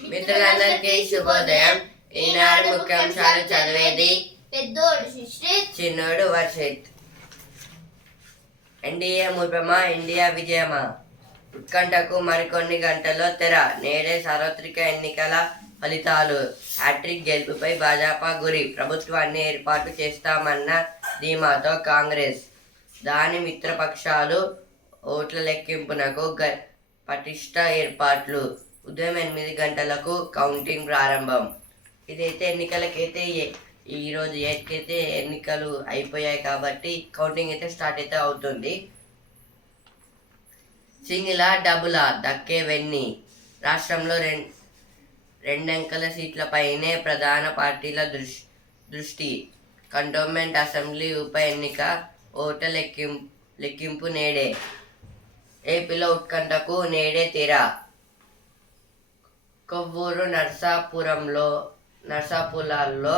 మిత్రులందరికీ శుభోదయం. ఈనాడు ముఖ్యాంశాలు చదివేది పెద్దోడు సుశ్రిత్, చిన్నోడు వర్షిత్. ఎన్డీఏ ముర్పమా, ఇండియా విజయమా? ఉత్కంఠకు మరికొన్ని గంటల్లో తెర. నేడే సార్వత్రిక ఎన్నికల ఫలితాలు. హ్యాట్రిక్ గెలుపుపై భాజపా గురి. ప్రభుత్వాన్ని ఏర్పాటు చేస్తామన్న ధీమాతో కాంగ్రెస్. దాని మిత్రపక్షాలు ఓట్ల లెక్కింపునకు పటిష్ట ఏర్పాట్లు. ఉదయం 8 గంటలకు కౌంటింగ్ ప్రారంభం. ఇదైతే ఎన్నికలకైతే ఈరోజు 8కి అయితే ఎన్నికలు అయిపోయాయి కాబట్టి కౌంటింగ్ అయితే స్టార్ట్ అయితే అవుతుంది. సింగిలా డబులా దక్కే వెన్ని. రాష్ట్రంలో రెండంకెల సీట్లపైనే ప్రధాన పార్టీల దృష్టి. కంటోన్మెంట్ అసెంబ్లీ ఉప ఎన్నిక ఓట్ల లెక్కింపు నేడే. ఏపీలో ఉత్కంఠకు నేడే తెర. కొవ్వూరు నర్సాపురాల్లో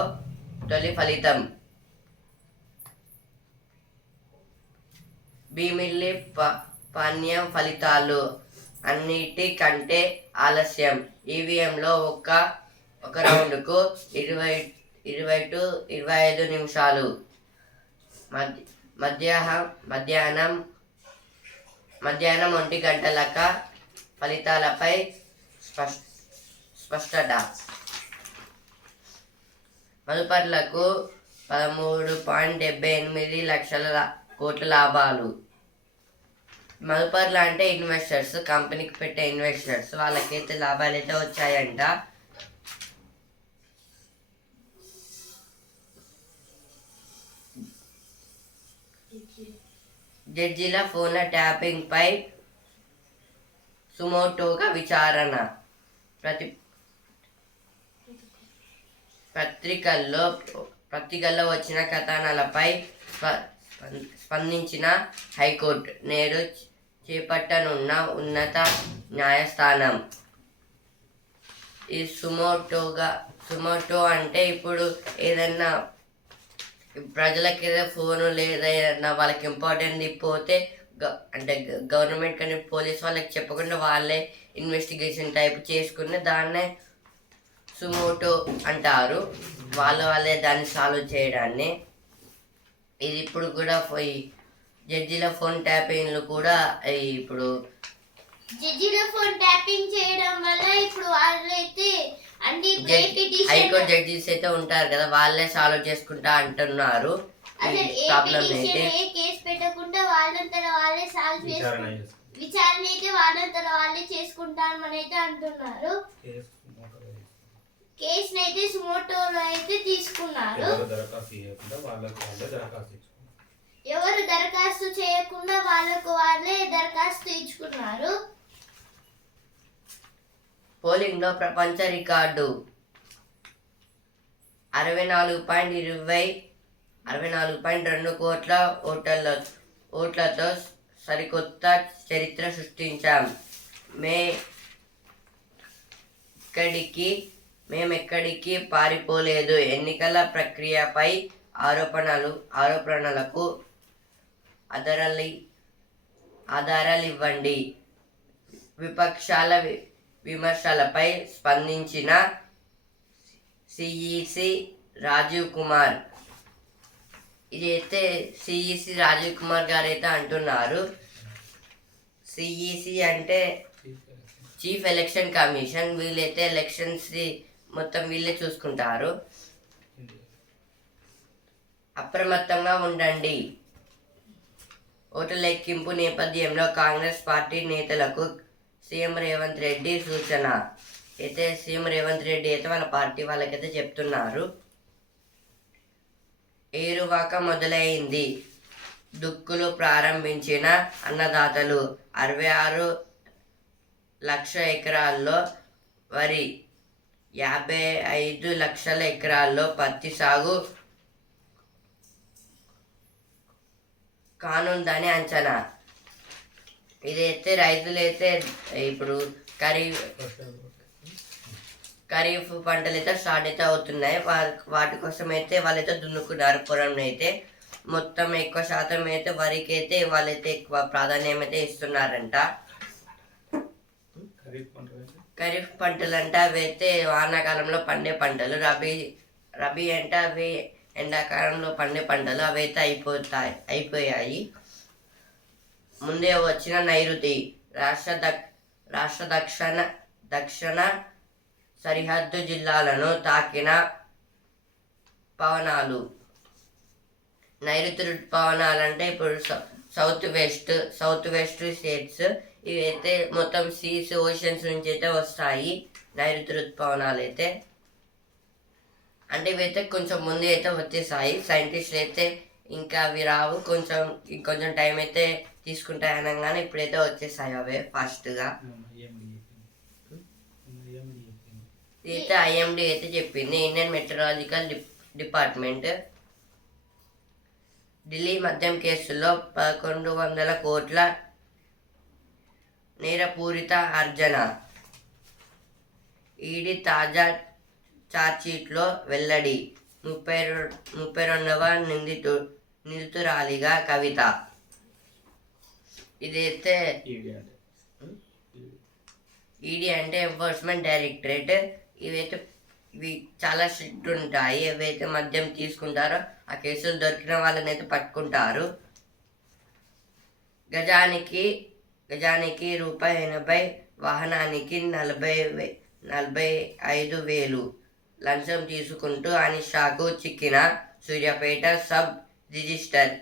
తొలి ఫలితం. భీమిల్లి పాణ్యం ఫలితాలు అన్నిటికంటే ఆలస్యం. ఈవీఎంలో ఒక రౌండ్కు 20 to 25 నిమిషాలు. మధ్యాహ్నం 1 గంటలక ఫలితాలపై స్పష్టత. మదుపర్లకు 13.78 లక్షల కోట్ల లాభాలు. మదుపర్లు అంటే ఇన్వెస్టర్స్, కంపెనీకి పెట్టే ఇన్వెస్టర్స్, వాళ్ళకైతే లాభాలు అయితే వచ్చాయంట. జడ్జీల ఫోన్ల ట్యాపింగ్ పై సుమోటోగా విచారణ. పత్రికల్లో వచ్చిన కథనాలపై స్పందించిన హైకోర్టు. నేడు చేపట్టనున్న ఉన్నత న్యాయస్థానం. ఈ సుమోటో అంటే ఇప్పుడు ఏదన్నా ప్రజలకి ఏదైనా ఫోను లేదా ఏదన్నా వాళ్ళకి ఇంపార్టెంట్ పోతే అంటే గవర్నమెంట్ కానీ పోలీస్ వాళ్ళకి చెప్పకుండా వాళ్ళే ఇన్వెస్టిగేషన్ టైప్ చేసుకుని దాన్నే సుమోటో అంటారు. వాళ్ళే దాన్ని సాల్వ్ చేయడాన్ని. ఇది ఇప్పుడు కూడా జడ్జిల ఫోన్ ట్యాపింగ్లు కూడా ఇప్పుడు జడ్జిల ఫోన్ ట్యాపింగ్ చేయడం వల్ల ఇప్పుడు వాళ్ళైతే హైకోర్టు జడ్జీస్ అయితే ఉంటారు కదా, వాళ్ళే సాల్వ్ చేసుకుంటా అంటున్నారు. ప్రాబ్లం అయితే కేసు పెట్టకుండా వాళ్ళంతా వాళ్ళే సాల్వ్ విచారణ అయితే వాళ్ళంతా వాళ్ళే చేసుకుంటారని అయితే అంటున్నారు. కేసు అయితే సుమోటోలో అయితే తీసుకున్నారు. ఎవరు దరఖాస్తు చేయకుండా వాళ్ళకు వాళ్ళే దరఖాస్తు ఇచ్చుకున్నారు. పోలింగ్ లో ప్రపంచ రికార్డు. 64.2 కోట్ల ఓట్లతో సరికొత్త చరిత్ర సృష్టించాం. మేమెక్కడికి పారిపోలేదు. ఎన్నికల ప్రక్రియపై ఆరోపణలకు ఆధారాలివ్వండి. విపక్షాల విమర్శలపై స్పందించిన సిఈసి రాజీవ్ కుమార్. ఇదైతే సిఈసి రాజీవ్ కుమార్ గారు అయితే అంటున్నారు. సిఈసి అంటే చీఫ్ ఎలక్షన్ కమిషన్. వీళ్ళైతే ఎలక్షన్స్ మొత్తం వీళ్ళే చూసుకుంటారు. అప్రమత్తంగా ఉండండి. ఓట్ల లెక్కింపు నేపథ్యంలో కాంగ్రెస్ పార్టీ నేతలకు సీఎం రేవంత్ రెడ్డి సూచన. అయితే సీఎం రేవంత్ రెడ్డి అయితే వాళ్ళ పార్టీ వాళ్ళకైతే చెప్తున్నారు. ఏరువాక మొదలైంది. దుక్కులు ప్రారంభించిన అన్నదాతలు. 66 లక్షల ఎకరాల్లో వరి, 55 లక్షల ఎకరాల్లో పత్తి సాగు కానుందని అంచనా. ఇదైతే రైతులైతే ఇప్పుడు ఖరీఫ్ పంటలు అయితే స్టార్ట్ అయితే అవుతున్నాయి. వాటి కోసం అయితే వాళ్ళైతే దున్నుకున్నారు పొలం అయితే. మొత్తం ఎక్కువ శాతం అయితే వరికి అయితే వాళ్ళైతే ఎక్కువ ప్రాధాన్యం అయితే ఇస్తున్నారంట. ఖరీఫ్ పంటలు అంటే అవి అయితే వానాకాలంలో పండే పంటలు. రబీ అంటే అవి ఎండాకాలంలో పండే పంటలు. అవి అయితే అయిపోయాయి. ముందే వచ్చిన నైరుతి రాష్ట్ర దక్షిణ సరిహద్దు జిల్లాలను తాకిన పవనాలు. నైరుతి ఋతుపవనాలు అంటే ఇప్పుడు సౌత్ వెస్ట్ స్టేట్స్ ఇవైతే మొత్తం సీస్ ఓషన్స్ నుంచి అయితే వస్తాయి నైరుతి ఋతుపవనాలు అయితే. అంటే ఇవైతే కొంచెం ముందు అయితే వచ్చేసాయి. సైంటిస్టులు అయితే ఇంకా అవి రావు, ఇంకొంచెం టైం అయితే తీసుకుంటాయి అనగానే ఇప్పుడైతే వచ్చేసాయి అవే ఫాస్ట్గా. ఇదైతే ఐఎండి అయితే చెప్పింది, ఇండియన్ మెట్రలాజికల్ డిపార్ట్మెంట్. ఢిల్లీ మద్యం కేసుల్లో 1100 కోట్ల నేరపూరిత అర్జన. ఈడీ తాజా ఛార్జ్షీట్లో వెల్లడి. 32వ నిందితురాలిగా కవిత. ఇదైతే ఈడీ అంటే ఎన్ఫోర్స్మెంట్ డైరెక్టరేట్. ఇవి చాలా స్ట్రిక్ట్ ఉంటాయి. ఎవరైతే మద్యం తీసుకుంటారో ఆ కేసులు దొరికిన వాళ్ళని అయితే పట్టుకుంటారు. గజానికి ₹80, వాహనానికి 45,000 లంచం తీసుకుంటూ అనిషాకు చిక్కిన సూర్యాపేట సబ్ రిజిస్టర్.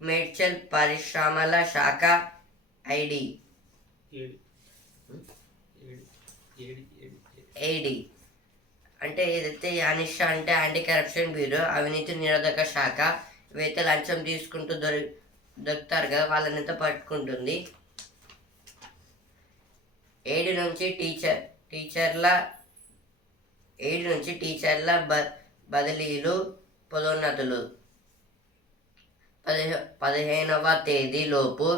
మేడ్చల్ పరిశ్రమల శాఖ ఐడి అంటే ఏదైతే అనిషా అంటే యాంటీ కరప్షన్ బ్యూరో, అవినీతి నిరోధక శాఖ. ఇవైతే లంచం తీసుకుంటూ దొరుకుతారు కదా, వాళ్ళనైతే పట్టుకుంటుంది. 7 నుంచి టీచర్ల బదిలీలు, పదోన్నతులు. 15వ తేదీలోపు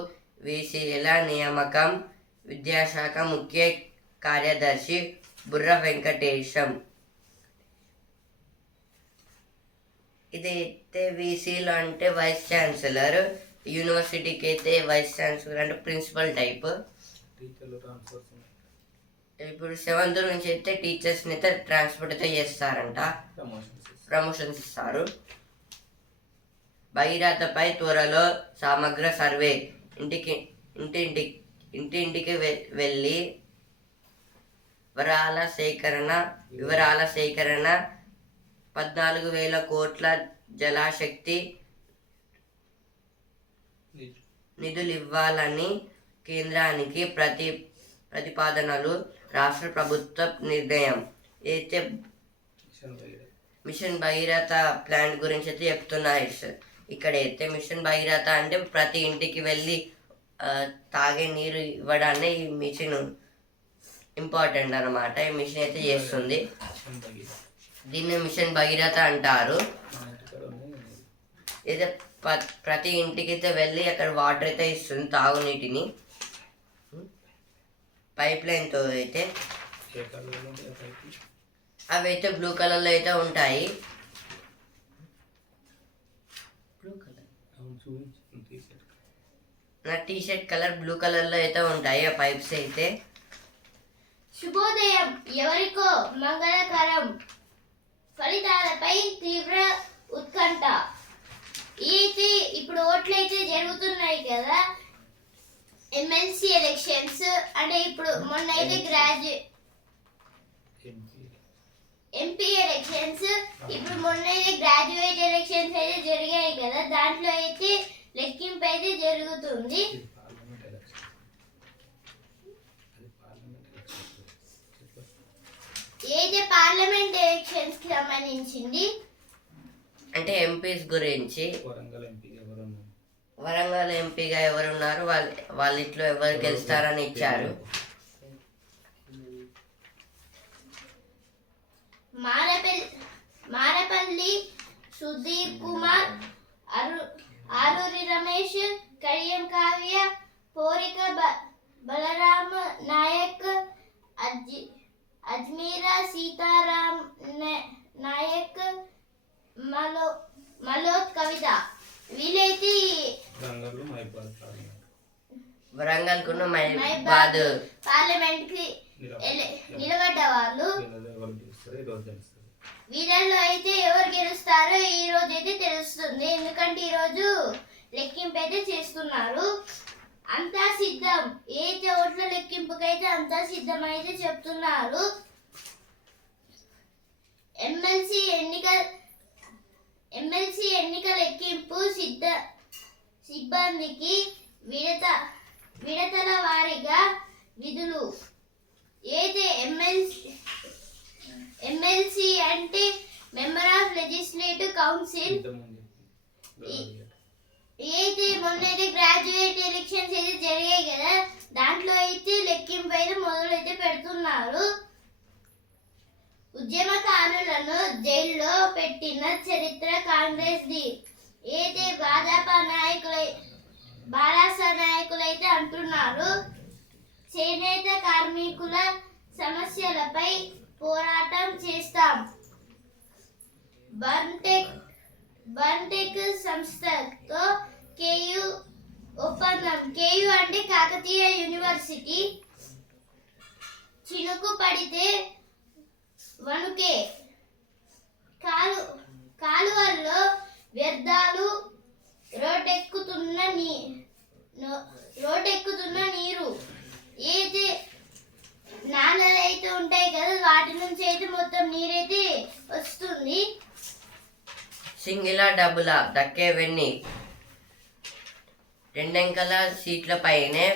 వీసీల నియామకం. విద్యాశాఖ ముఖ్య కార్యదర్శి బుర్ర వెంకటేశం. ఇదైతే వీసీలు అంటే వైస్ ఛాన్సలర్. యూనివర్సిటీకి అయితే వైస్ ఛాన్సలర్ అంటే ప్రిన్సిపల్ టైప్. ఇప్పుడు 7th నుంచి అయితే టీచర్స్ని అయితే ట్రాన్స్పోర్ట్ అయితే చేస్తారంట, ప్రమోషన్స్ ఇస్తారు. భగీరథపై త్వరలో సమగ్ర సర్వే. ఇంటింటికి వెళ్ళి వివరాల సేకరణ. 14,000 కోట్ల జలశక్తి నిధులు ఇవ్వాలని కేంద్రానికి ప్రతిపాదనలు. రాష్ట్ర ప్రభుత్వ నిర్ణయం. అయితే మిషన్ భగీరథ ప్లాంట్ గురించి అయితే చెప్తున్నారు. ఇక్కడైతే మిషన్ భగీరథ అంటే ప్రతి ఇంటికి వెళ్ళి తాగే నీరు ఇవ్వడాన్ని ఈ మిషన్ ఇంపార్టెంట్ అన్నమాట. ఈ మిషన్ అయితే చేస్తుంది. దీన్ని మిషన్ భగీరథ అంటారు. అయితే ప్రతి ఇంటికి అయితే వెళ్ళి అక్కడ వాటర్ అయితే ఇస్తుంది, తాగునీటిని. పైప్ లైన్తో అయితే అవి అయితే బ్లూ కలర్లో అయితే ఉంటాయి. నా టీషర్ట్ కలర్ బ్లూ కలర్లో అయితే ఉంటాయి ఆ పైప్స్ అయితే. శుభోదయం. ఎవరికో మంగళకరం. ఫలితాలపై తీవ్ర ఉత్కంఠ. అయితే ఇప్పుడు ఓట్లు అయితే జరుగుతున్నాయి కదా, ఎమ్మెల్సీ ఎలక్షన్స్. అంటే ఇప్పుడు మొన్న అయితే ఎంపీ ఎలక్షన్స్, ఇప్పుడు మొన్న అయితే గ్రాడ్యుయేట్ ఎలక్షన్స్ అయితే జరిగాయి కదా, దాంట్లో అయితే లెక్కింపు అయితే జరుగుతుంది. అయితే పార్లమెంట్ ఎలక్షన్స్ కి సంబంధించింది. అంటే ఎంపీస్ గురించి. వరంగల్ ఎంపీగా ఎవరున్నారు, వాళ్ళ ఇంట్లో ఎవరు గెలుస్తారని ఇచ్చారు. మారపల్లి సుధీర్ కుమార్, ఆరూరి రమేష్, కడియం కావ్య, పోరిక బలరామ్ నాయక్, అజ్మీరా సీతారాం నాయక్, మలోత్ కవిత. వీలైతే వరంగల్ కును మైబాద్ పార్లమెంట్ కి నిలబడ్డ వాళ్ళు. వీళ్ళల్లో అయితే ఎవరు గెలుస్తారో ఈ రోజు అయితే తెలుస్తుంది, ఎందుకంటే ఈ రోజు లెక్కింపు అయితే చేస్తున్నారు. అంతా సిద్ధం, అయితే ఓట్ల లెక్కింపుకైతే అంతా సిద్ధం అయితే చెప్తున్నారు. ఎమ్మెల్సీ ఎన్నిక లెక్కింపు సిబ్బందికి విడతల వారీగా విధులు. అయితే ఎమ్మెల్సీ అంటే మెంబర్ ఆఫ్ లెజిస్లేటివ్ కౌన్సిల్. అయితే మొన్నైతే గ్రాడ్యుయేట్ ఎలక్షన్స్ అయితే జరిగాయి కదా, దాంట్లో అయితే లెక్కింపు అయితే మొదలు అయితే పెడుతున్నారు. ఉద్యమకారులను జైల్లో పెట్టిన చరిత్ర కాంగ్రెస్ ది. అయితే భాజపా నాయకులైతే అంటున్నారు, చేనేత కార్మికుల సమస్యలపై పోరాటం చేస్తాం. బర్న్టెక్ సంస్థతో కేయు ఒప్పందం. కేయు అంటే కాకతీయ యూనివర్సిటీ. చినుకు పడితే వణుకే కాలువల్లో వ్యర్థాలు, రోడ్డెక్కుతున్న నీరు. అయితే నాళాలు అయితే ఉంటాయి కదా, వాటి నుంచి అయితే మొత్తం నీరైతే వస్తుంది. సింగిలా డబులా దక్కేవన్నీ 2 అంకెల సీట్లపైనే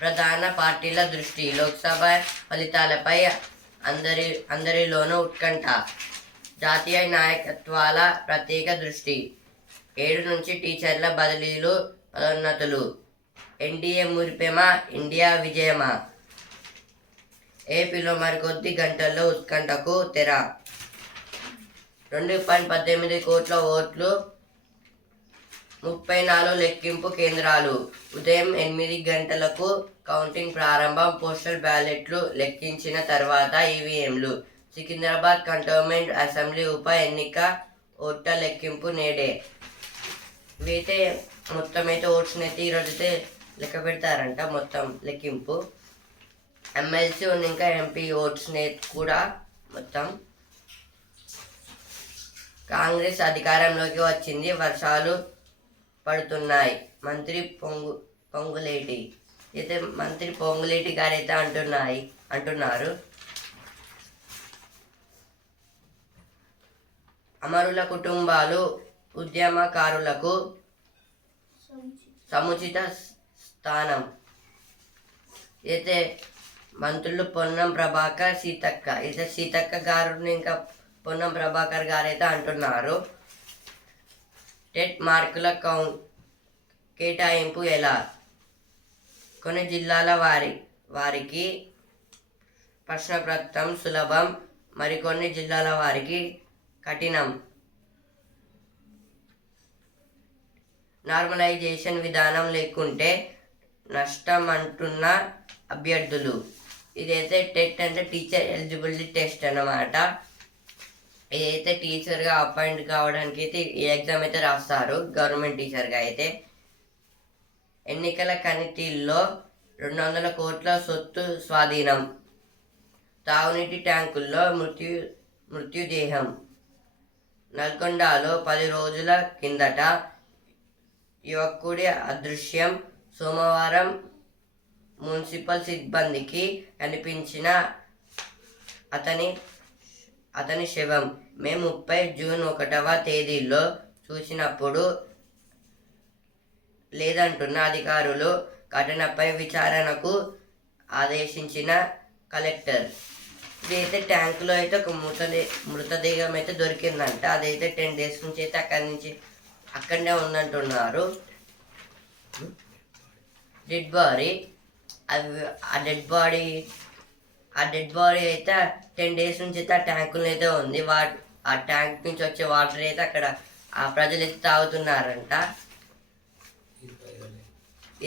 ప్రధాన పార్టీల దృష్టి. లోక్సభ ఫలితాలపై అందరిలోనూ ఉత్కంఠ. జాతీయ నాయకత్వాల ప్రత్యేక దృష్టి. 7 నుంచి టీచర్ల బదిలీలు, పదోన్నతులు. ఎన్డీఏ మురిపెమా, ఇండియా విజయమా? ఏపీలో మరికొద్ది గంటల్లో ఉత్కంఠకు తెర. 2.18 కోట్ల ఓట్లు, 34 లెక్కింపు కేంద్రాలు. ఉదయం 8 గంటలకు కౌంటింగ్ ప్రారంభం. పోస్టల్ బ్యాలెట్లు లెక్కించిన తర్వాత ఈవీఎంలు. సికింద్రాబాద్ కంటోన్మెంట్ అసెంబ్లీ ఉప ఎన్నిక ఓట్ల లెక్కింపు నేడే. ఇవైతే మొత్తం అయితే ఓట్స్ని అయితే ఈరోజైతే లెక్క పెడతారంట, మొత్తం లెక్కింపు. ఎమ్మెల్సీ ఇంకా ఎంపీ ఓట్స్ని కూడా మొత్తం. కాంగ్రెస్ అధికారంలోకి వచ్చింది, వర్షాలు పడుతున్నాయి. మంత్రి పొంగులేటి గారు అయితే అంటున్నారు. అమరుల కుటుంబాలు, ఉద్యమకారులకు సముచిత స్థానం. అయితే మంత్రులు పొన్నం ప్రభాకర్, సీతక్క గారు ఇంకా పొన్నం ప్రభాకర్ గారు అయితే అంటున్నారు, టెట్ మార్కుల కేటాయింపు ఎలా? కొన్ని జిల్లాల వారికి ప్రశ్నపత్రం సులభం, మరికొన్ని జిల్లాల వారికి కఠినం. నార్మలైజేషన్ విధానం లేకుంటే నష్టమంటున్న అభ్యర్థులు. ఇదైతే టెట్ అంటే టీచర్ ఎలిజిబిలిటీ టెస్ట్ అన్నమాట. ఇదైతే టీచర్గా అపాయింట్ కావడానికి అయితే ఈ ఎగ్జామ్ అయితే రాస్తారు, గవర్నమెంట్ టీచర్గా అయితే. ఎన్నికల కమిటీల్లో 200 కోట్ల సొత్తు స్వాధీనం. తాగునీటి ట్యాంకుల్లో మృత్యుదేహం. నల్గొండలో 10 రోజుల కిందట యువకుడి అదృశ్యం. సోమవారం మున్సిపల్ సిబ్బందికి కనిపించిన అతని శవం. మే 30, జూన్ 1వ తేదీల్లో చూసినప్పుడు లేదంటున్న అధికారులు. ఘటనపై విచారణకు ఆదేశించిన కలెక్టర్. ఇదైతే ట్యాంకులో అయితే ఒక మృతదేహం అయితే దొరికిందంట. అదైతే 10 days నుంచి అయితే అక్కడనే ఉందంటున్నారు. డెడ్ బాడీ అయితే 10 days నుంచి అయితే ఆ ట్యాంకులో అయితే ఉంది. ఆ ట్యాంక్ నుంచి వచ్చే వాటర్ అయితే అక్కడ ఆ ప్రజలు అయితే తాగుతున్నారంట.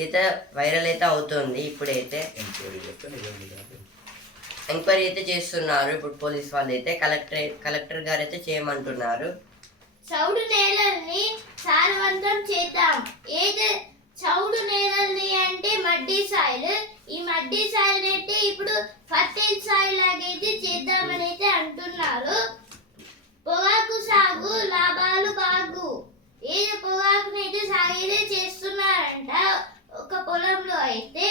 అయితే వైరల్ అయితే అవుతుంది. ఇప్పుడైతే ఎంక్వైరీ అయితే చేస్తున్నారు. ఇప్పుడు పోలీస్ వాళ్ళు అయితే కలెక్టర్ గారు అయితే చేయమంటున్నారు. చౌడు నేలని సారవంతం చేద్దాం. చౌడు నేలల్ని అంటే మడ్డి సాయిల్. ఈ మడ్డి సాయిల్ అయితే ఇప్పుడు ఫర్టైల్ సాయిల్ లాగైతే చేద్దామని అయితే అంటున్నారు. పొగాకు సాగు లాభాలు బాగు. ఏదో పొగాకునైతే సాగైతే చేస్తున్నారంట ఒక పొలంలో. అయితే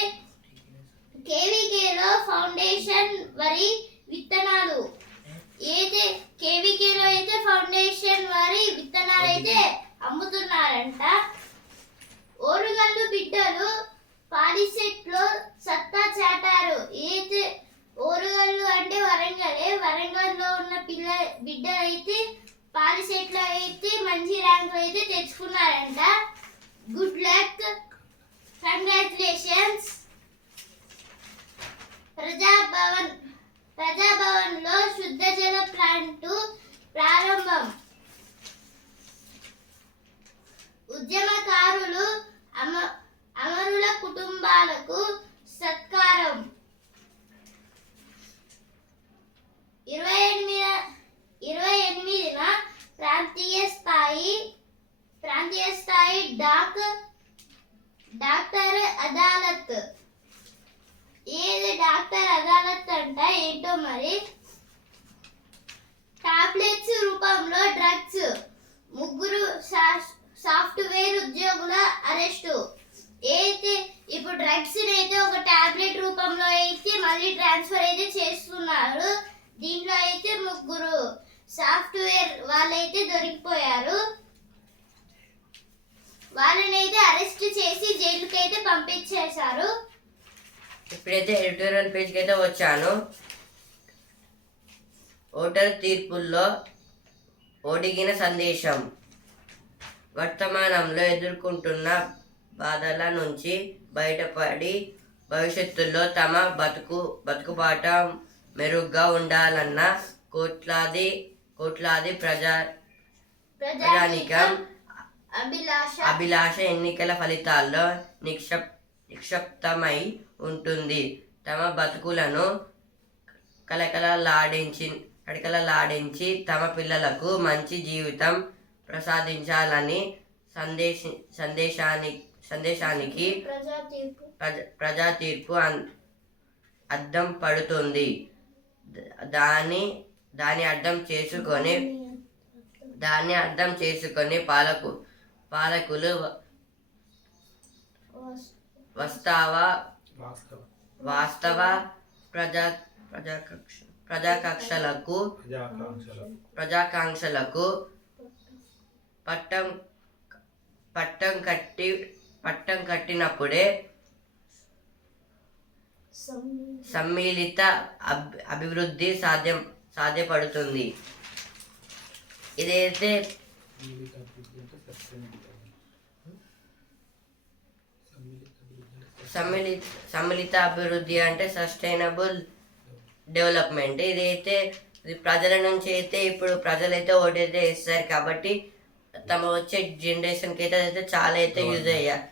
కేవీకేలో ఫౌండేషన్ వరి విత్తనాలు అయితే కేవీకేలో అయితే ఫౌండేషన్ వరి విత్తనాలు అయితే అమ్ముతున్నారంట. ఓరుగల్లు బిడ్డలు పాలిసెట్లో సత్తా చాటారు. అయితే ఓరుగల్లు అంటే వరంగల్లో ఉన్న బిడ్డలు అయితే పాలిసెట్లో అయితే మంచి ర్యాంకులు అయితే తెచ్చుకున్నారంట. Good luck, congratulations. ప్రజాభవన్లో శుద్ధ జల ప్లాంటు ప్రారంభం. ఉద్యమకారులు అమరుల కుటుంబాలకు సత్కారం. 28న ప్రాంతీయ స్థాయి డాక్టర్ అదాలత్. ఏది డాక్టర్ అదాలత్ అంట ఏంటో మరి. టాబ్లెట్స్ రూపంలో డ్రగ్స్. 3 సాఫ్ట్వేర్ ఉద్యోగుల అరెస్టు. అయితే ఇప్పుడు డ్రగ్స్ అయితే ఒక టాబ్లెట్ రూపంలో అయితే మళ్ళీ ట్రాన్స్ఫర్ అయితే చేస్తున్నారు. దీంట్లో అయితే 3 సాఫ్ట్వేర్ వాళ్ళైతే దొరికిపోయారు. వాళ్ళని అయితే అరెస్ట్ చేసి జైలుకి అయితే పంపించేశారు. ఇప్పుడైతే ఎడిటోరియల్ పేజ్కి అయితే వచ్చాను. ఓటర్ తీర్పుల్లో ఒడిగిన సందేశం. వర్తమానంలో ఎదుర్కొంటున్న బాధల నుంచి బయటపడి భవిష్యత్తులో తమ బతుకుబాట మెరుగ్గా ఉండాలన్న కోట్లాది ప్రజానికం అభిలాష ఎన్నికల ఫలితాల్లో నిక్షిప్తమై ఉంటుంది. తమ బతుకులను కళకళలాడించి తమ పిల్లలకు మంచి జీవితం ప్రసాదించాలని సందేశానికి ప్రజా తీర్పు అద్దం పడుతుంది. దాన్ని అర్థం చేసుకొని పాలకులు వాస్తవ ప్రజాకాంక్షలకు పట్టం కట్టినప్పుడే సమ్మిళిత అభివృద్ధి సాధ్యపడుతుంది. ఇదైతే సమ్మిళిత అభివృద్ధి అంటే సస్టైనబుల్ డెవలప్మెంట్. ఇదైతే ప్రజల నుంచి అయితే ఇప్పుడు ప్రజలైతే ఓటైతే ఇస్తారు కాబట్టి తమ వచ్చే జనరేషన్కి అయితే చాలా అయితే యూజ్ అయ్యారు.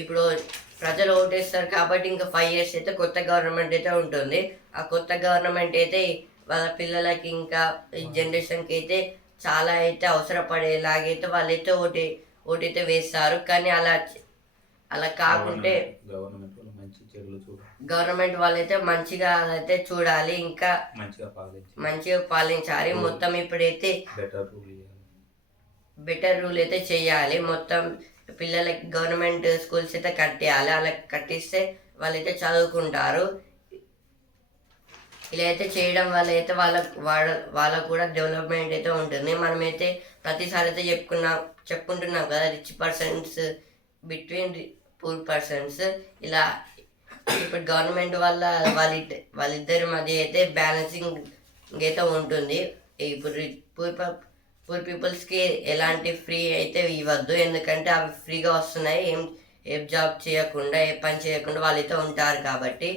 ఇప్పుడు ప్రజలు ఓటేస్తారు కాబట్టి ఇంకా 5 years అయితే కొత్త గవర్నమెంట్ అయితే ఉంటుంది. ఆ కొత్త గవర్నమెంట్ అయితే వాళ్ళ పిల్లలకి ఇంకా ఈ జనరేషన్కి అయితే చాలా అయితే అవసరపడేలాగైతే వాళ్ళైతే ఓటైతే వేస్తారు. కానీ అలా కాకుంటే గవర్నమెంట్ వాళ్ళైతే మంచిగా అయితే చూడాలి, ఇంకా మంచిగా పాలించాలి. మొత్తం ఇప్పుడైతే బెటర్ రూల్ అయితే చేయాలి. మొత్తం పిల్లలకి గవర్నమెంట్ స్కూల్స్ అయితే కట్టేయాలి. అలా కట్టిస్తే వాళ్ళైతే చదువుకుంటారు. ఇలా అయితే చేయడం వల్ల అయితే వాళ్ళకు కూడా డెవలప్మెంట్ అయితే ఉంటుంది. మనమైతే ప్రతిసారి అయితే చెప్పుకుంటున్నాం కదా, rich persons between poor persons. ఇలా ఇప్పుడు గవర్నమెంట్ వల్ల వాళ్ళిద్దరి మధ్య అయితే బ్యాలెన్సింగ్ అయితే ఉంటుంది. ఇప్పుడు పూర్ పీపుల్స్కి ఎలాంటి ఫ్రీ అయితే ఇవ్వద్దు, ఎందుకంటే అవి ఫ్రీగా వస్తున్నాయి. ఏ జాబ్ చేయకుండా ఏ పని చేయకుండా వాళ్ళైతే ఉంటారు కాబట్టి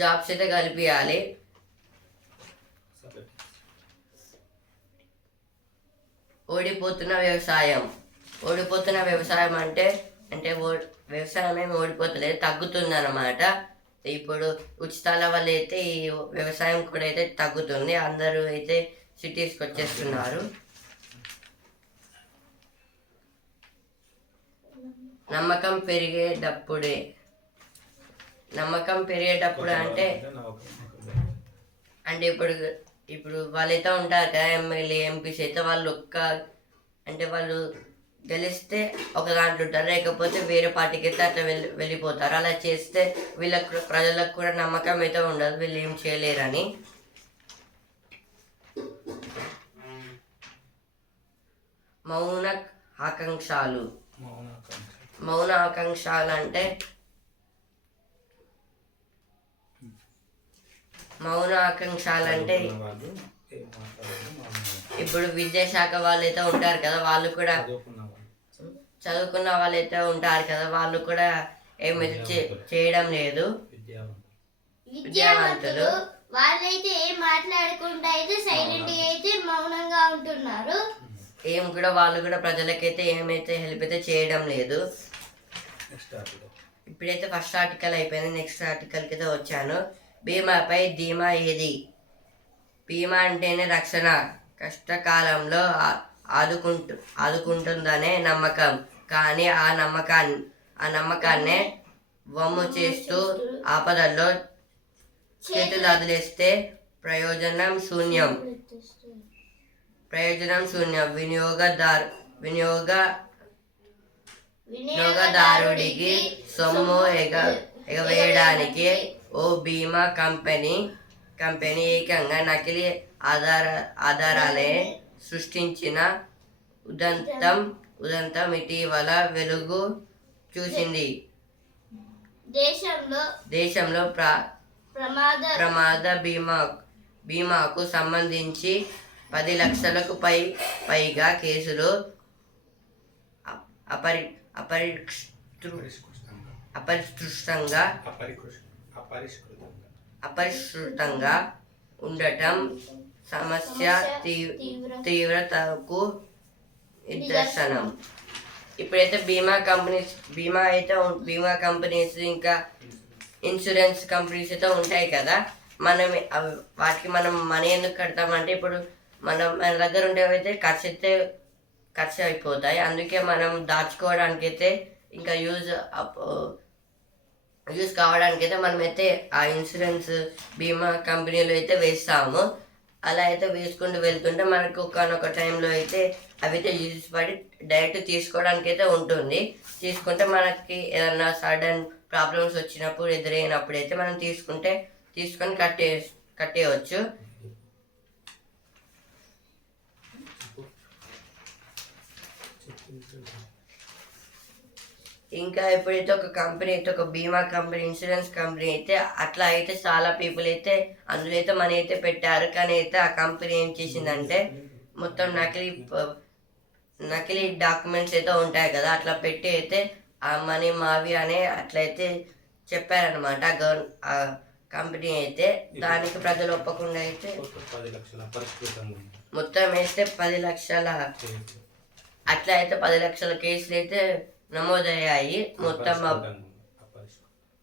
జాబ్స్ అయితే కలిపియాలి. ఓడిపోతున్న వ్యవసాయం అంటే వ్యవసాయం ఏమి ఓడిపోతలేదు, తగ్గుతుంది అన్నమాట. ఇప్పుడు ఉచితాల వల్ల అయితే ఈ వ్యవసాయం కూడా అయితే తగ్గుతుంది. అందరూ అయితే సిటీస్కి వచ్చేస్తున్నారు. నమ్మకం పెరిగేటప్పుడే. నమ్మకం పెరిగేటప్పుడు అంటే అంటే ఇప్పుడు వాళ్ళైతే ఉంటారు కదా, ఎమ్మెల్యే ఎంపీస్ అయితే వాళ్ళు అంటే వాళ్ళు గెలిస్తే ఒక దాంట్లో ఉంటారు, లేకపోతే వేరే పార్టీకి అయితే అట్లా వెళ్ళిపోతారు. అలా చేస్తే వీళ్ళకు ప్రజలకు కూడా నమ్మకం అయితే ఉండదు, వీళ్ళు ఏం చేయలేరని. మౌన ఆకాంక్షలు. మౌన ఆకాంక్షలు అంటే ఇప్పుడు విద్యాశాఖ వాళ్ళైతే ఉంటారు కదా, వాళ్ళు కూడా చదువుకున్న వాళ్ళైతే ఉంటారు కదా, వాళ్ళు కూడా ఏమైతే చేయడం లేదు. విద్యావంతులు వాళ్ళైతే ఏం మాట్లాడకుండా అయితే సైలెంట్ గా అయితే మౌనంగా ఉంటున్నారు. వాళ్ళు కూడా ప్రజలకైతే ఏమైతే హెల్ప్ అయితే చేయడం లేదు. ఇప్పుడైతే ఫస్ట్ ఆర్టికల్ అయిపోయింది, నెక్స్ట్ ఆర్టికల్కి అయితే వచ్చాను. బీమాపై ధీమా ఏది? బీమా అంటేనే రక్షణ, కష్టకాలంలో ఆదుకుంటుందనే నమ్మకం. కానీ ఆ నమ్మకాన్నే వమ్ము చేస్తూ ఆపదల్లో చేతులు వదిలేస్తే ప్రయోజనం శూన్యం. వినియోగదారుడికి సొమ్ము ఎగవేయడానికి ఓ బీమా కంపెనీ ఏకంగా నకిలీ ఆధారాలే సృష్టించిన ఉదంతం ఇటీవల వెలుగు చూసింది. దేశంలో ప్రమాద బీమాకు సంబంధించి 10 లక్షలకు పైగా కేసులు అపరిష్కృతంగా ఉండటం సమస్య తీవ్రతకు నిదర్శనం. ఇప్పుడైతే బీమా కంపెనీస్ ఇంకా ఇన్సూరెన్స్ కంపెనీస్ అయితే ఉంటాయి కదా, వాటికి మనం మనీ ఎందుకు కడతామంటే ఇప్పుడు మన దగ్గర ఉండేవైతే ఖర్చు అయిపోతాయి. అందుకే మనం దాచుకోవడానికి అయితే ఇంకా యూజ్ కావడానికైతే మనమైతే ఆ ఇన్సూరెన్స్ బీమా కంపెనీలో అయితే వేస్తాము. అలా అయితే వేసుకుంటూ వెళ్తుంటే మనకు ఒకనొక టైంలో అయితే అవి అయితే యూజ్ పడి డైరెక్ట్ తీసుకోవడానికి అయితే ఉంటుంది. తీసుకుంటే మనకి ఏదన్నా సడన్ ప్రాబ్లమ్స్ వచ్చినప్పుడు ఎదురైనప్పుడు అయితే మనం తీసుకొని కట్టేయచ్చు. ఇంకా ఎప్పుడైతే ఒక కంపెనీ అయితే ఒక బీమా కంపెనీ ఇన్సూరెన్స్ కంపెనీ అయితే అట్లా అయితే చాలా పీపుల్ అయితే అందులో అయితే మనీ అయితే పెట్టారు. కానీ అయితే ఆ కంపెనీ ఏం చేసిందంటే మొత్తం నకిలీ డాక్యుమెంట్స్ అయితే ఉంటాయి కదా, అట్లా పెట్టి అయితే ఆ మనీ మావి అనే అట్లయితే చెప్పారనమాట ఆ కంపెనీ అయితే. దానికి ప్రజలు ఒప్పకుండా అయితే మొత్తం వేస్తే 10 లక్షల అట్లా అయితే 10 లక్షల కేసులు అయితే నమోదయ్యాయి. మొత్తం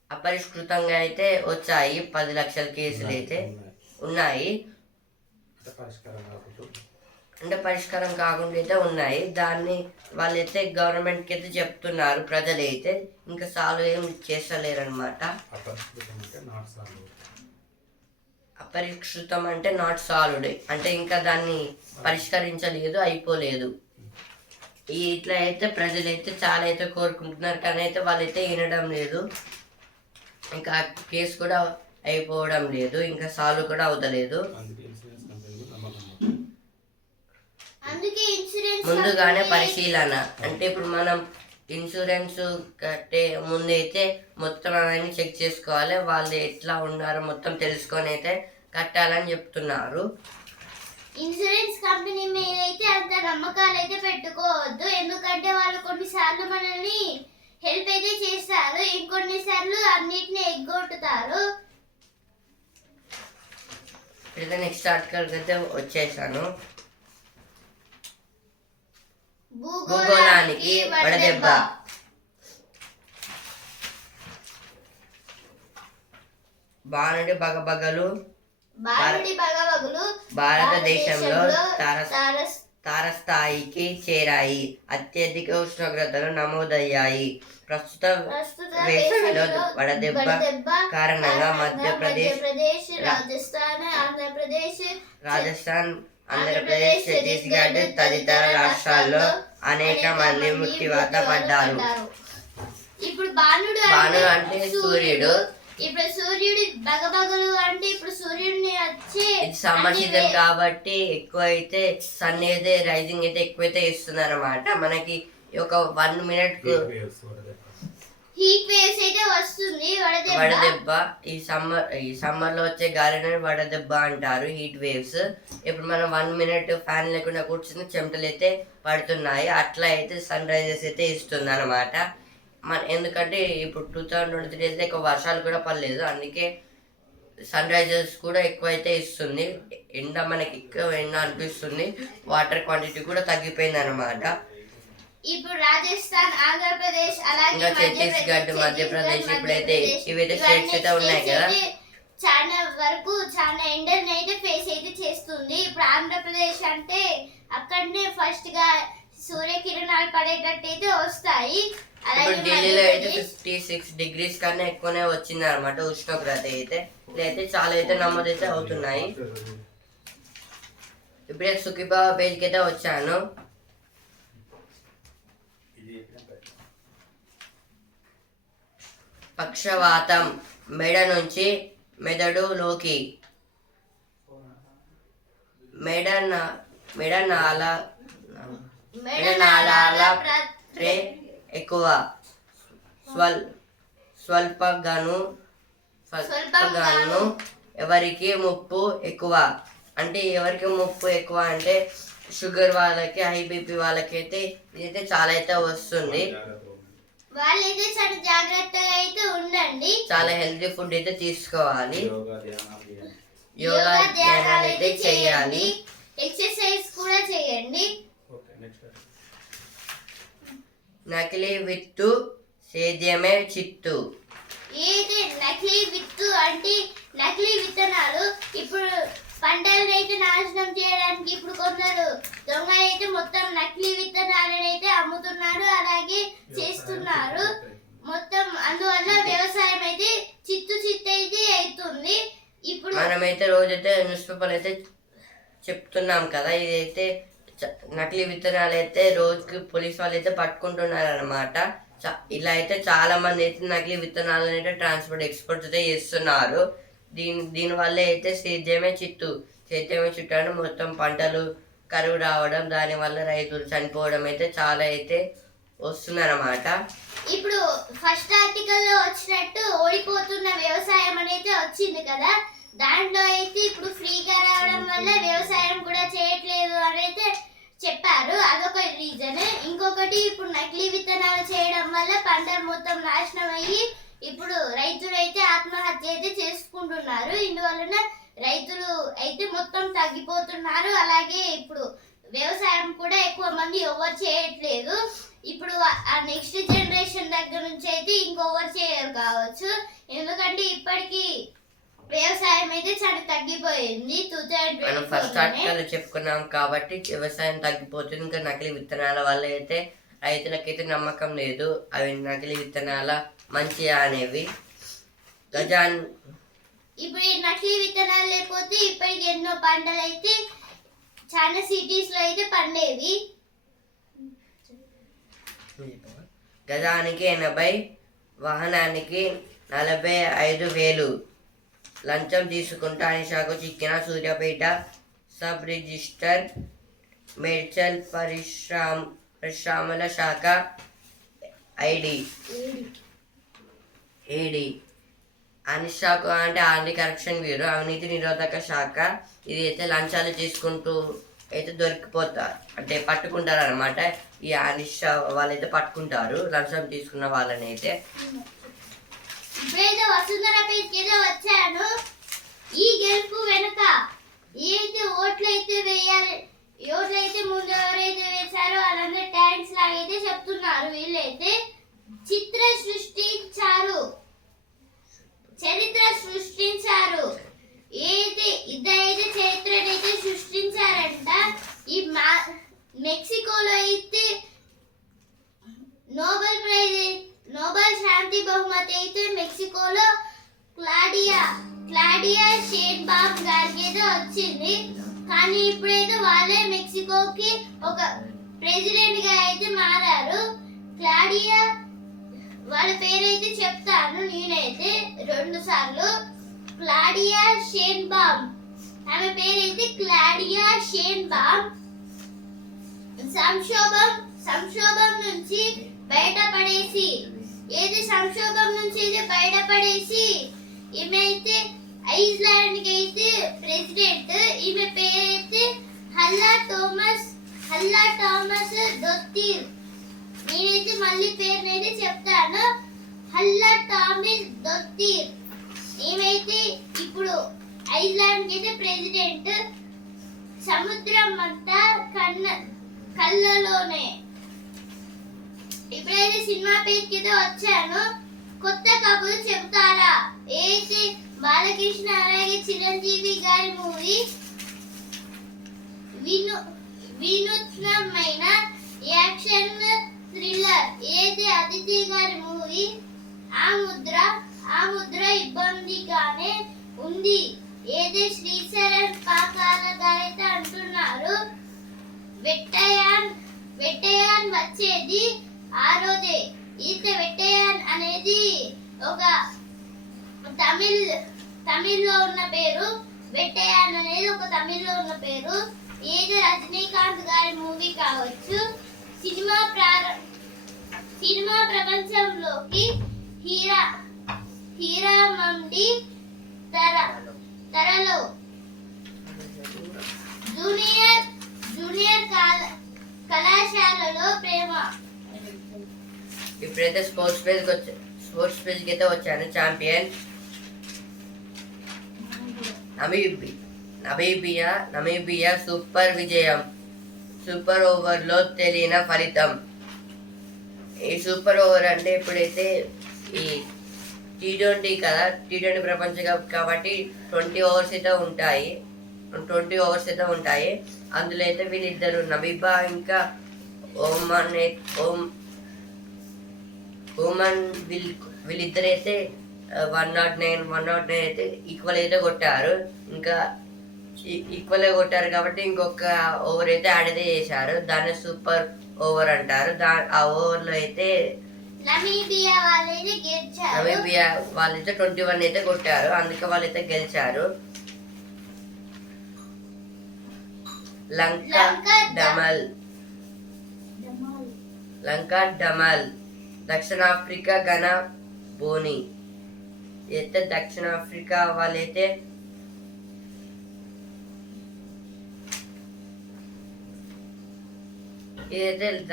అపరిష్కృతంగా అయితే వచ్చాయి 10 లక్షల కేసులు అయితే ఉన్నాయి, అంటే పరిష్కారం కాకుండా అయితే ఉన్నాయి. దాన్ని వాళ్ళైతే గవర్నమెంట్కి అయితే చెప్తున్నారు, ప్రజలైతే ఇంకా సాల్వ్ ఏం చేస్తలేరు అనమాట. అపరిష్కృతం అంటే నాట్ సాల్వ్డ్ అంటే ఇంకా దాన్ని పరిష్కరించలేదు, అయిపోలేదు. ఇట్లా అయితే ప్రజలైతే చాలా అయితే కోరుకుంటున్నారు, కానీ అయితే వాళ్ళైతే వినడం లేదు. ఇంకా కేసు కూడా అయిపోవడం లేదు, ఇంకా సాల్వ్ కూడా అవుతలేదు. ముందుగానే పరిశీలన అంటే ఇప్పుడు మనం ఇన్సూరెన్స్ కట్టే ముందైతే మొత్తం అవన్నీ చెక్ చేసుకోవాలి, వాళ్ళు ఎట్లా ఉన్నారో మొత్తం తెలుసుకొని అయితే కట్టాలని చెప్తున్నారు. ఇన్సూరెన్స్ కంపెనీ మీద అయితే అంత నమ్మకాలు అయితే పెట్టుకోవద్దు, ఎందుకంటే వాళ్ళు కొన్నిసార్లు మనల్ని హెల్ప్ అయితే చేస్తారు, ఇంకొన్నిసార్లు అన్నిటిని ఎగ్గొట్టుతారు. నెక్స్ట్ ఆర్టికల్ అయితే వచ్చేసాను. భూగోళానికి వడదెబ్బ. బాణుడి బగబగలు భారతదేశంలో తారస్థాయికి చేరాయి. అత్యధిక ఉష్ణోగ్రతలు నమోదయ్యాయి. ప్రస్తుత వేసవిలో వడదెబ్బ కారణంగా మధ్యప్రదేశ్, రాజస్థాన్, ఆంధ్రప్రదేశ్, ఛత్తీస్గఢ్ తదితర రాష్ట్రాల్లో అనేక మంది మృత్యువాత పడ్డారు. ఇప్పుడు భానుడు అంటే సూర్యుడు. ఇప్పుడు సూర్యుడు బగబగలు అంటే ఇప్పుడు సూర్యుడిని వచ్చి ఇది సమ్మర్ సీజన్ కాబట్టి ఎక్కువ అయితే సన్ అయితే రైజింగ్ అయితే ఎక్కువైతే ఇస్తున్నారు అనమాట. మనకి ఒక 1 minute హీట్ వేవ్స్ అయితే వస్తుంది వడదెబ్బ. ఈ సమ్మర్ లో వచ్చే గాలిని వడదెబ్బ అంటారు, హీట్ వేవ్స్. ఇప్పుడు మనం 1 minute ఫ్యాన్ లేకుండా కూర్చుని చెమటలు అయితే పడుతున్నాయి. అట్లా అయితే సన్ రైజెస్ అయితే ఇస్తుంది అనమాట. ఎందుకంటే ఇప్పుడు 2023 అయితే ఎక్కువ వర్షాలు కూడా పడలేదు, అందుకే సన్ రైజెస్ కూడా ఎక్కువ అయితే ఇస్తుంది. ఎండ మనకి ఎక్కువ ఎండ అనిపిస్తుంది, వాటర్ క్వాంటిటీ కూడా తగ్గిపోయింది అనమాట. ఇప్పుడు రాజస్థాన్, ఆంధ్రప్రదేశ్, అలాగే ఛత్తీస్గఢ్, మధ్యప్రదేశ్ ఇప్పుడైతే ఇవైతే స్టేట్స్ అయితే ఉన్నాయి కదా, చాలా ఎండల్ని అయితే ఫేస్ అయితే చేస్తుంది. ఇప్పుడు ఆంధ్రప్రదేశ్ అంటే అక్కడనే ఫస్ట్ గా సూర్యకిరణాలు పడేటట్టు అయితే వస్తాయి. ఇప్పుడు ఢిల్లీలో అయితే 56 degrees కన్నా ఎక్కువనే వచ్చింది అనమాట ఉష్ణోగ్రత అయితే. ఇదైతే చాలా అయితే నమోదైతే అవుతున్నాయి. ఇప్పుడే సుఖీబాబా పేజ్కి అయితే వచ్చాను. పక్షవాతం, మెడ నుంచి మెదడులోకి, మెడనాళాల ప్రే ఎక్కువ, స్వల్పగాను ఎవరికి ముప్పు ఎక్కువ. అంటే ఎవరికి ముప్పు ఎక్కువ అంటే షుగర్ వాళ్ళకి, హై బీపీ వాళ్ళకి అయితే ఇదైతే చాలా అయితే వస్తుంది. వాళ్ళైతే చాలా జాగ్రత్తగా అయితే ఉండండి. చాలా హెల్తీ ఫుడ్ అయితే తీసుకోవాలి, యోగా ధ్యానాలు అయితే చేయాలి, ఎక్సర్సైజ్ కూడా చేయండి. నకిలీ విత్తు సేద్యమే చిత్తు. ఏదైతే నకిలీ విత్తు అంటే నకిలీ విత్తనాలు. ఇప్పుడు పంటలను అయితే నాశనం చేయడానికి ఇప్పుడు కొందరు దొంగలు అయితే మొత్తం నకిలీ విత్తనాలను అయితే అమ్ముతున్నారు, అలాగే చేస్తున్నారు మొత్తం. అందువల్ల వ్యవసాయం అయితే చిత్తు అయితే అవుతుంది. ఇప్పుడు మనమైతే రోజైతే న్యూస్ పేపర్ అయితే చెప్తున్నాం కదా, ఇదైతే నకిలీ విత్తనాలు అయితే రోజుకి పోలీస్ వాళ్ళు అయితే పట్టుకుంటున్నారు అనమాట. ఇలా అయితే చాలా మంది అయితే నకిలీ విత్తనాలను అయితే ట్రాన్స్పోర్ట్ ఎక్స్పోర్ట్ అయితే చేస్తున్నారు. దీనివల్ల అయితే సేద్యమే చిత్తు అని మొత్తం పంటలు కరువు రావడం, దానివల్ల రైతులు చనిపోవడం అయితే చాలా అయితే వస్తుందన్నమాట. ఇప్పుడు ఫస్ట్ ఆర్టికల్ లో వచ్చినట్టు ఓడిపోతున్న వ్యవసాయం అనేది వచ్చింది కదా, దాంట్లో అయితే ఇప్పుడు ఫ్రీగా రావడం వల్ల వ్యవసాయం కూడా చేయట్లేదు అని అయితే చెప్పారు. అదొక రీజన్. ఇంకొకటి ఇప్పుడు నకిలీ విత్తనాలు చేయడం వల్ల పంటలు మొత్తం నాశనం అయ్యి ఇప్పుడు రైతులు అయితే ఆత్మహత్య అయితే చేసుకుంటున్నారు. ఇందువలన రైతులు అయితే మొత్తం తగ్గిపోతున్నారు. అలాగే ఇప్పుడు వ్యవసాయం కూడా ఎక్కువ మంది ఎవరు చేయట్లేదు. ఇప్పుడు ఆ నెక్స్ట్ జనరేషన్ దగ్గర నుంచి అయితే ఇంకొవరు చేయరు కావచ్చు, ఎందుకంటే ఇప్పటికీ వ్యవసాయం అయితే చాలా తగ్గిపోయింది. మనం ఫస్ట్ ఆర్టికల్ చెప్పుకున్నాం కాబట్టి వ్యవసాయం తగ్గిపోతుంది. ఇంకా నకిలీ విత్తనాల వల్ల అయితే రైతులకైతే నమ్మకం లేదు, అవి నకిలీ విత్తనాల మంచిగా అనేవి. ఇప్పుడు ఈ నకిలీ విత్తనాలు లేకపోతే ఇప్పటికి ఎన్నో పంటలు అయితే చాలా సిటీస్ లో అయితే పండేవి. గజానికి 80, వాహనానికి 45,000 లంచం తీసుకుంటా అనిషాకు చిక్కిన సూర్యాపేట సబ్ రిజిస్టర్ మేడ్చల్ పరిశ్రమల శాఖ ఏడి. అనిషాకు అంటే యాంటీ కరప్షన్ బ్యూరో, అవినీతి నిరోధక శాఖ. ఇది అయితే లంచాలు తీసుకుంటూ అయితే దొరికిపోతారు, అంటే పట్టుకుంటారు అనమాట. ఈ అనిషా వాళ్ళైతే పట్టుకుంటారు లంచం తీసుకున్న వాళ్ళని అయితే. ఇప్పుడైతే వసుంధర పేజ్కి వచ్చాను. ఈ గెలుపు వెనుక ఏదైతే ఓట్లయితే వేయాలి, ఓట్లయితే ముందు ఎవరైతే వేశారో వాళ్ళందరూ థ్యాంక్స్ లాగైతే చెప్తున్నారు. వీళ్ళైతే చరిత్ర సృష్టించారు. ఏదైతే ఇద్దరైతే చరిత్రనైతే సృష్టించారంట. ఈ మెక్సికోలో అయితే నోబెల్ శాంతి బహుమతి అయితే మెక్సికోలో క్లాడియా షేన్బామ్ గారికి అయితే వచ్చింది. కానీ ఇప్పుడైతే వాళ్ళే మెక్సికోకి ఒక ప్రెసిడెంట్ గా అయితే మారారు. క్లాడియా వాళ్ళ పేరైతే చెప్తాను నేనైతే 2 సార్లు. క్లాడియా షేన్బామ్, ఆమె పేరైతే క్లాడియా షేన్బామ్. సంక్షోభం నుంచి బయటపడేసి ఈమె అయితే ఐస్లాండ్ కి అయితే ప్రెసిడెంట్. ఈమె పేరైతే హల్లా థామస్ డొత్తిర్. నేనైతే మళ్ళీ పేరునైతే చెప్తాను, హల్లా థామస్ డొత్తిర్. ఈమెయితే ఇప్పుడు ఐస్లాండ్ కి అయితే ప్రెసిడెంట్. సముద్రం అంతా కళ్ళలోనే. ఇప్పుడైతే సినిమా పేరుకి అయితే వచ్చాను. కొత్త కబురు చెప్తారా అయితే బాలకృష్ణ అలాగే చిరంజీవి గారి మూవీ వినూత్నమైన యాక్షన్ థ్రిల్లర్ ఏది అదితి గారి మూవీ ఆ ముద్ర ఇబ్బందిగానే ఉంది ఏది శ్రీశరణ్ పాకాల గారైతే అంటున్నారు. వెట్టయాన్ వచ్చేది ఆ రోజే. వెట్టయాన్ అనేది ఒక తమిళ్లో ఉన్న పేరు. వెట్టయాన్ అనేది ఒక తమిళ్లో ఉన్న పేరు. ఏది రజనీకాంత్ గారి మూవీ కావచ్చు. సినిమా ప్రపంచంలోకి హీరామండి తరలో జూనియర్ కళాశాలలో ప్రేమ. ఇప్పుడైతే స్పోర్ట్స్ పేజ్ కి అయితే వచ్చాను. ఛాంపియన్ నమీబియా సూపర్ విజయం. సూపర్ ఓవర్లో తెలియని ఫలితం. ఈ సూపర్ ఓవర్ అంటే ఇప్పుడైతే ఈ T20 కదా, T20 ప్రపంచ కప్ కాబట్టి 20 ఓవర్స్ అయితే ఉంటాయి. అందులో అయితే వీళ్ళిద్దరు నమీబియా ఇంకా ఓమన్ వీళ్ళిద్దరైతే 109 అయితే ఈక్వల్ అయితే కొట్టారు. ఇంకా ఈక్వల్ కొట్టారు కాబట్టి ఇంకొక ఓవర్ అయితే యాడ్ అయితే చేశారు. దాన్ని సూపర్ ఓవర్ అంటారు. ఆ ఓవర్లో అయితే నమీబియా వాళ్ళైతే 21 అయితే కొట్టారు. అందుకే వాళ్ళైతే గెలిచారు. లంకా డమల్ దక్షిణాఫ్రికా ఘన బోని. అయితే దక్షిణాఫ్రికా వాళ్ళైతే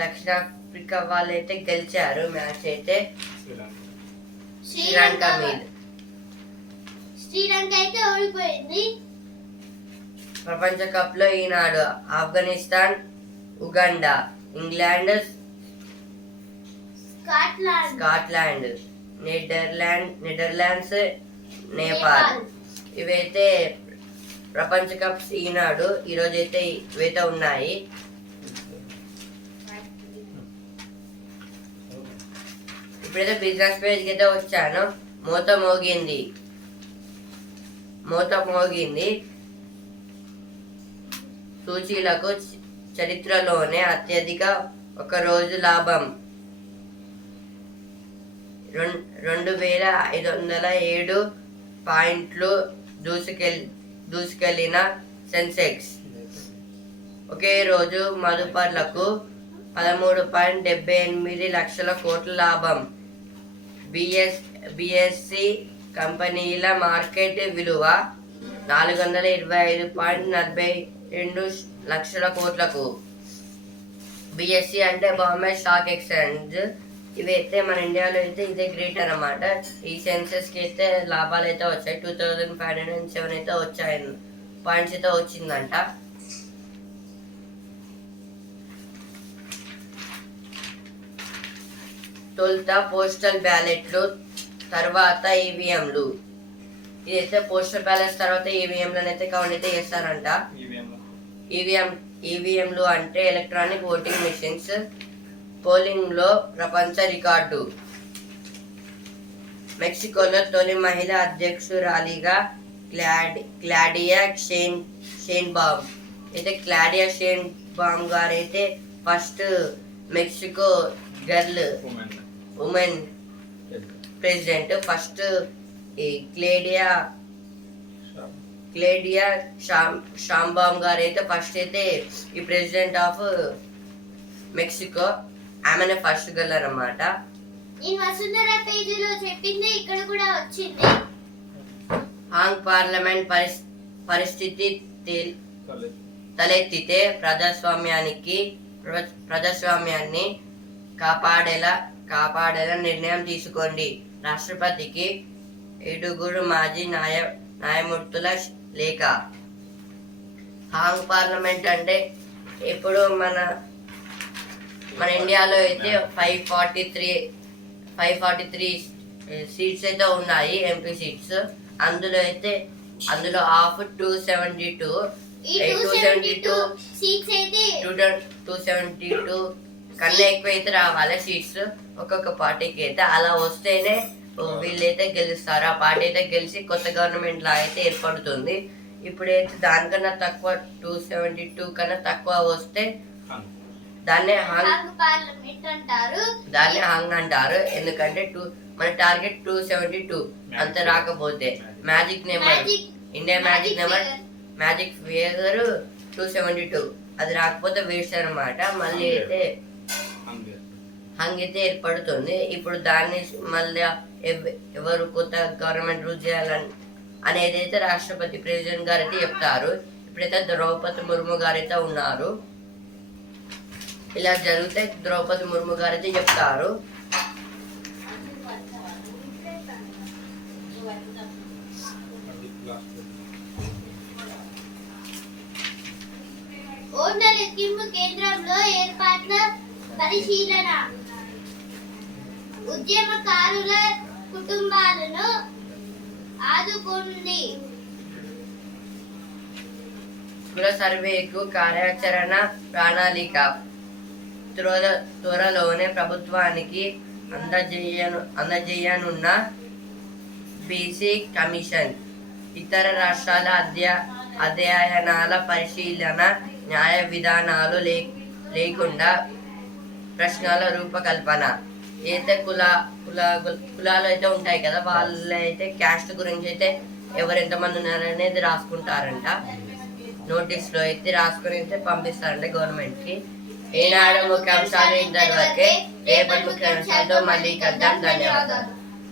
దక్షిణాఫ్రికా వాళ్ళైతే గెలిచారు మ్యాచ్ అయితే శ్రీలంక మీద. శ్రీలంక అయితే ఓడిపోయింది. ప్రపంచ కప్ లో ఈనాడు Afghanistan, Uganda, England, Scotland, Netherlands, Nepal ఇవైతే ప్రపంచ కప్స్ ఈనాడు ఈరోజైతే ఇవైతే ఉన్నాయి. ఇప్పుడైతే బిజినెస్ పేజ్కి అయితే వచ్చాను. మూత మోగింది. సూచీలకు చరిత్రలోనే అత్యధిక ఒక రోజు లాభం. 2507 పాయింట్లు దూసుకెళ్లిన సెన్సెక్స్ ఒకే రోజు మదుపర్లకు 13.78 లక్షల కోట్ల లాభం. బిఎస్సి కంపెనీల మార్కెట్ విలువ 425.42 లక్షల కోట్లకు. బిఎస్సి అంటే బాంబే స్టాక్ ఎక్స్చేంజ్. ఇవైతే మన ఇండియాలో అయితే ఇదే గ్రేట్ అన్నమాట. ఈ సెన్సెస్కి అయితే లాభాలు అయితే వచ్చాయి. 2507 అయితే వచ్చాయి పాయింట్స్ అయితే వచ్చిందంట. తొలుత పోస్టల్ బ్యాలెట్లు, తర్వాత ఈవీఎంలు. ఇదైతే పోస్టల్ బ్యాలెట్స్ తర్వాత ఈవీఎంలను అయితే కౌంట్ అయితే చేస్తారంట. ఈవీఎం ఈవీఎంలు అంటే ఎలక్ట్రానిక్ ఓటింగ్ మిషన్స్. పోలింగ్లో ప్రపంచ రికార్డు. మెక్సికోలో తొలి మహిళా అధ్యక్షురాలిగా క్లాడియా షేన్బామ్. అయితే క్లాడియా షేన్బామ్ గారు అయితే first Mexico girl women president. First ఈ క్లేడియా షాంబామ్ గారు అయితే ఫస్ట్ అయితే ఈ ప్రెసిడెంట్ ఆఫ్ మెక్సికో. ఆమెనే ఫస్ట్ గర్ల్ అన్నమాట. నేను వసుంధర పేజీలో చెప్పింది ఇక్కడ కూడా వచ్చింది. హాంగ్ పార్లమెంట్ పరిస్థితి తలెత్తితే ప్రజాస్వామ్యాన్ని కాపాడేలా నిర్ణయం తీసుకోండి. రాష్ట్రపతికి 7 మాజీ న్యాయమూర్తుల లేఖ. హాంగ్ పార్లమెంట్ అంటే ఇప్పుడు మన ఇండియాలో అయితే 543 సీట్స్ అయితే ఉన్నాయి, ఎంపీ సీట్స్. అందులో హాఫ్ 272 సీట్స్ అయితే 272 కన్నా ఎక్కువ అయితే రావాలి సీట్స్ ఒక్కొక్క పార్టీకి అయితే. అలా వస్తేనే వీళ్ళైతే గెలుస్తారు. ఆ పార్టీ అయితే గెలిచి కొత్త గవర్నమెంట్ లా అయితే ఏర్పడుతుంది. ఇప్పుడైతే దానికన్నా తక్కువ 272 కన్నా తక్కువ వస్తే దాన్నే హాంగ్ అంటారు. ఎందుకంటే మన టార్గెట్ 272 అంత రాకపోతే magic number India magic figure 272 అది రాకపోతే వేస్ట్ అనమాట. మళ్ళీ అయితే హంగ్ అయితే ఏర్పడుతుంది. ఇప్పుడు దాన్ని మళ్ళీ ఎవరు కొత్త గవర్నమెంట్ రూల్ చేయాలని అనేది అయితే రాష్ట్రపతి ప్రెసిడెంట్ గారు అయితే చెప్తారు. ఇప్పుడైతే ద్రౌపది ముర్ము గారు అయితే ఉన్నారు. ఇలా జరిగితే ద్రౌపది ముర్ము గారు అయితే చెప్తారు. ఓట్ల లెక్కింపు కేంద్రంలో ఏర్పాట్ల పరిశీలన. ఉద్యమకారుల కుటుంబాలను ఆదుకుంది. కుల సర్వేకు కార్యాచరణ ప్రణాళిక త్వరలోనే ప్రభుత్వానికి అందజేయనున్న బీసీ కమిషన్. ఇతర రాష్ట్రాల అధ్యయనాల పరిశీలన, న్యాయ విధానాలు లేకుండా ప్రశ్నల రూపకల్పన. అయితే కులాలు అయితే ఉంటాయి కదా, వాళ్ళైతే క్యాస్ట్ గురించి అయితే ఎవరు ఎంతమంది ఉన్నారనేది రాసుకుంటారంట. నోటీస్లో అయితే రాసుకుని అయితే పంపిస్తారంట గవర్నమెంట్కి. ఈనాడు ముఖ్యాంశాలు ఇంతవరకే. రేపటి ముఖ్యాంశాలతో మళ్ళీ కలుద్దాం. ధన్యవాదాలు.